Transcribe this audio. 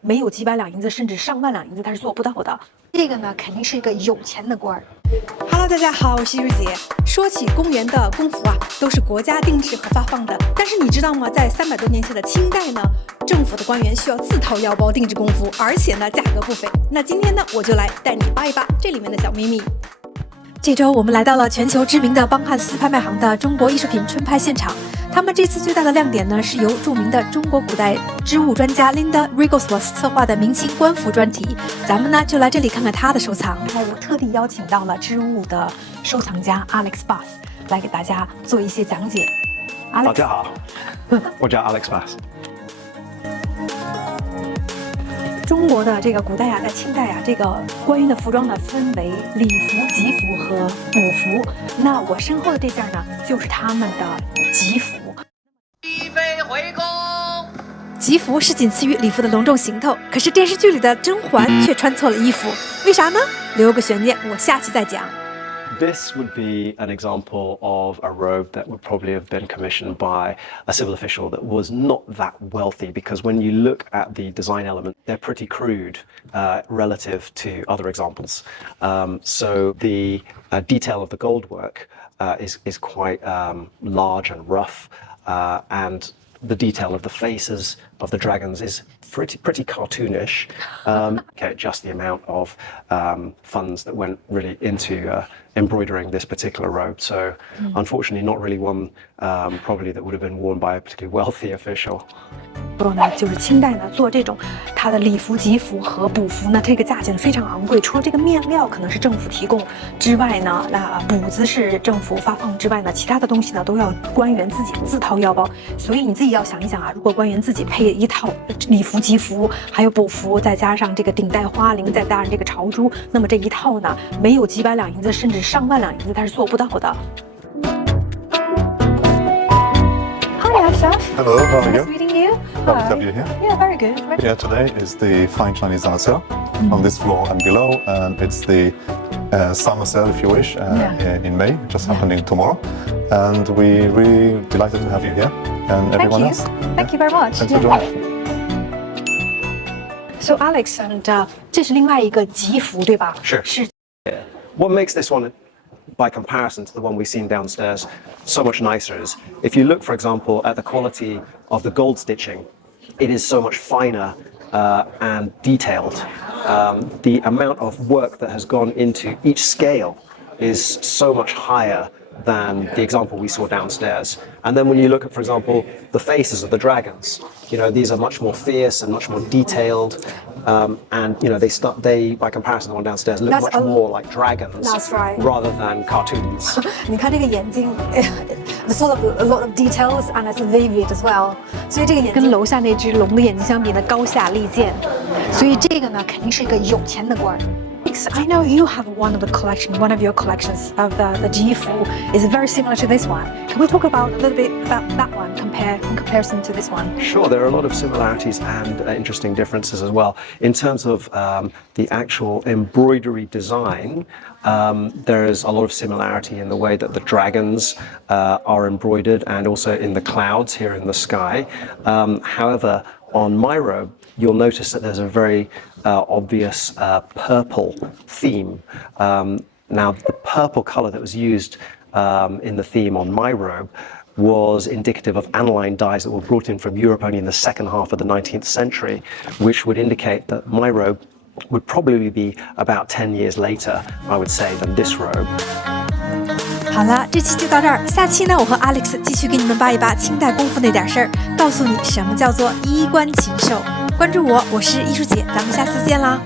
没有几百两银子，甚至上万两银子，他是做不到的。这个呢，肯定是一个有钱的官儿。Hello， 大家好，我是玉姐。说起公园的公服啊，都是国家定制和发放的。但是你知道吗？在300多年前的清代呢，政府的官员需要自掏腰包定制公服，而且呢，价格不菲。那今天呢，我就来带你扒一扒这里面的小秘密。这周我们来到了全球知名的邦汉斯拍卖行的中国艺术品春拍现场。他们这次最大的亮点呢，是由著名的中国古代织物专家 Linda Rigglesworth 策划的明清官服专题。咱们呢就来这里看看她的收藏。然后我特地邀请到了织物的收藏家 Alex Bass 来给大家做一些讲解。大家好，我叫 Alex Bass。中国的这个古代啊，在清代啊，这个官员的服装呢分为礼服、吉服和补服。那我身后的这件呢，就是他们的吉服。一飞回宫。吉服是仅次于礼服的隆重行头，可是电视剧里的甄嬛却穿错了衣服，为啥呢？留个悬念，我下期再讲。This would be an example of a robe that would probably have been commissioned by a civil official that was not that wealthy, because when you look at the design element, they're pretty crude relative to other examples. So the detail of the gold work is quite large and rough, and the detail of the faces of the dragons is pretty cartoonish. Okay, just the amount of funds that went really into embroidering this particular robe. So unfortunately, not really one probably that would have been worn by a particularly wealthy official. 呢，就是清代呢做这种它的礼服、吉服和补服呢，这个价钱非常昂贵。除了这个面料可能是政府提供之外呢，那补子是政府发放之外呢，其他的东西呢都要官员自己自掏腰包。所以你自己要想一想啊，如果官员自己配一套礼服、吉服，还有补服，再加上这个顶戴花翎，再加上这个朝珠，那么这一套呢，没有几百两银子，甚至上万两银子，它是做不到的。Hi, Asaf. Hello, how are you? Nice meeting you. Lovely to have you here. Yeah, very good. Here today is the fine Chinese dinner set on this floor and below, and it's the summer sale, if you wish, in May, just happening tomorrow. And we're really delighted to have you here, and everyone else. Thank you very much. Thanks for joining. So Alex, and 这是另外一个吉服，对吧？Sure. 是。 What makes this one, by comparison to the one we've seen downstairs, so much nicer is if you look, for example, at the quality of the gold stitching, it is so much finer and detailed. The amount of work that has gone into each scale is so much higher than the example we saw downstairs. And then when you look at, for example, the faces of the dragons, these are much more fierce and much more detailed. And they by comparison, the one downstairs look much more like dragons. That's right. Rather than cartoons. 你看这个眼睛 full of a lot of details and it's vivid as well. 所以这个眼睛跟楼下那只龙的眼睛相比呢，高下立见。所以这个呢，肯定是一个有钱的官。I know you have one of your collections of the Jifu is very similar to this one. Can we talk about a little bit about that one in comparison to this one? Sure, there are a lot of similarities and interesting differences as well. In terms of the actual embroidery design, there is a lot of similarity in the way that the dragons are embroidered and also in the clouds here in the sky. However, on my robe, you'll notice that there's a very obvious purple theme. Now, the purple color that was used in the theme on my robe was indicative of aniline dyes that were brought in from Europe only in the second half of the 19th century, which would indicate that my robe would probably be about 10 years later, I would say, than this robe. 好了，这期就到这儿。下期呢，我和 Alex 继续给你们扒一扒清代功夫那点事儿，告诉你什么叫做衣冠禽兽。关注我，我是艺术姐，咱们下次见啦。